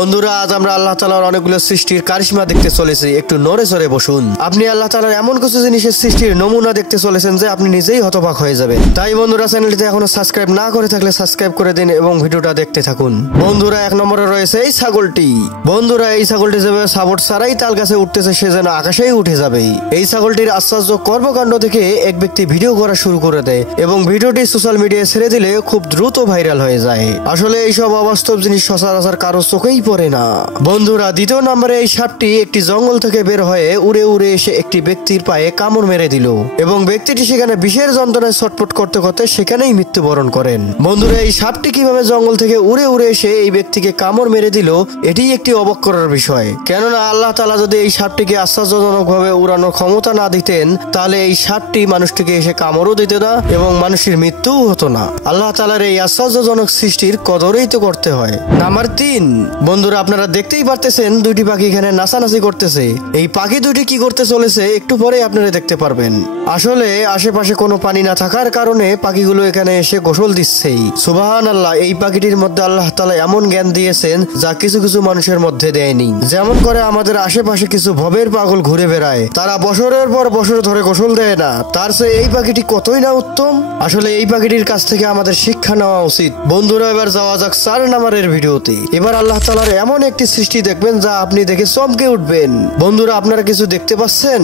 বন্ধুরা, আজ আমরা আল্লাহ তাআলার অনেকগুলো সৃষ্টির কারিশমা দেখতে চলেছি। একটু নড়ে চড়ে বসুন। আপনি আল্লাহ তাআলার এমন কিছু জিনিসের সৃষ্টির নমুনা দেখতে চলেছেন যে আপনি নিজেই হতবাক হয়ে যাবেন। তাই বন্ধুরা, চ্যানেলটিতে এখনো সাবস্ক্রাইব না করে থাকলে সাবস্ক্রাইব করে দিন এবং ভিডিওটা দেখতে থাকুন। বন্ধুরা, 1 নম্বরে রয়েছে এই ছাগলটি। বন্ধুরা, এই ছাগলটি যেভাবে সাপোর্ট ছাড়াই তাল গাছে উঠতেছে সে যেন আকাশেই উঠে যাবে। এই ছাগলটির আশ্চর্য কর্মকাণ্ড দেখে এক ব্যক্তি ভিডিও করা শুরু করে দেয় এবং ভিডিওটি সোশ্যাল মিডিয়ায় ছেড়ে দিলে খুব দ্রুত ভাইরাল হয়ে যায়। আসলে এইসব অবাস্তব জিনিস সচরাচর কারো চোখেই পড়ে না। বন্ধুরা, 2 নম্বরে এই সাপটি একটি জঙ্গল থেকে বের হয়ে উড়ে উড়ে এসে একটি ব্যক্তির পায়ে কামড় মেরে দিল এবং ব্যক্তিটি সেখানে বিষের যন্ত্রণায় ছটফট করতে করতে সেখানেই মৃত্যুবরণ করেন। বন্ধুরা, এই সাপটি কিভাবে জঙ্গল থেকে উড়ে উড়ে এসে এই ব্যক্তিকে কামড় মেরে দিল এটি একটি অবাক করার বিষয়। কেননা আল্লাহ তাআলা যদি এই সাপটিকে আশ্চর্যজনকভাবে উড়ানোর ক্ষমতা না দিতেন তাহলে এই সাপটি মানুষটিকে এসে কামড়ও দিত না এবং মানুষের মৃত্যুও হতো না। আল্লাহ তাআলার এই আশ্চর্যজনক সৃষ্টির কদরই তো করতে হয়। নাম্বার 3। বন্ধুরা, আপনারা দেখতেই পারতেছেন দুটি পাখি এখানে নাচানাচি করতেছে। এই পাখি দুটি কি করতে চলেছে একটু পরে আপনারা দেখতে পারবেন। আসলে আশেপাশে কোনো পানি না থাকার কারণে পাখিগুলো এখানে এসে গোসল দিচ্ছেই। সুবহানাল্লাহ, এই পাখিটির মধ্যে আল্লাহ তাআলা এমন জ্ঞান দিয়েছেন যা কিছু কিছু মানুষের মধ্যে দেয়নি। যেমন করে আমাদের আশেপাশে কিছু ভবের পাগল ঘুরে বেড়ায়, তারা বছরের পর বছর ধরে গোসল দেয় না, তার চেয়ে এই পাখিটি কতই না উত্তম। আসলে এই পাখিটির কাছ থেকে আমাদের শিক্ষা নেওয়া উচিত। বন্ধুরা, এবার যাওয়া যাক 4 নম্বরের ভিডিওতে। এবার আল্লাহ তাআলার এমন একটি সৃষ্টি দেখবেন যা আপনি দেখে চমকে উঠবেন। বন্ধুরা, আপনারা কিছু দেখতে পাচ্ছেন?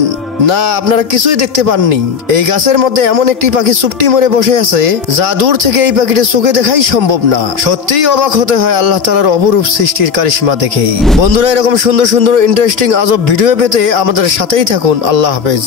না, আপনারা কিছুই দেখতে পাননি। এই গাছের মধ্যে এমন একটি পাখি চুপটি মরে বসে আছে যা দূর থেকে এই পাখিটা চোখে দেখাই সম্ভব না। সত্যিই অবাক হতে হয় আল্লাহ তাআলার অপরূপ সৃষ্টির কারিশমা দেখেই। বন্ধুরা, এরকম সুন্দর সুন্দর ইন্টারেস্টিং আজব ভিডিও পেতে আমাদের সাথেই থাকুন। আল্লাহ হাফেজ।